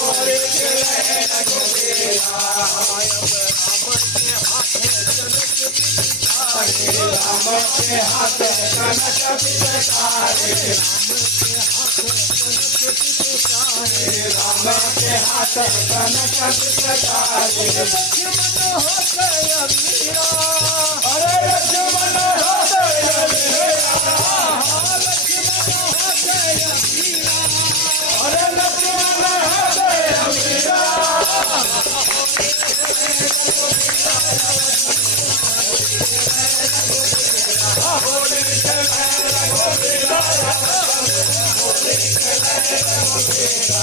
होली खेले रघुवीरा राम के हाथ कनक पिचकारी राम के हाथ कनक पिचकारी लक्ष्मण होते वीरा अरे लक्ष्मण होते वीरा अरे लक्ष्मण होते वीरा होली खेले रघुवीरा होली खेले रघुवीरा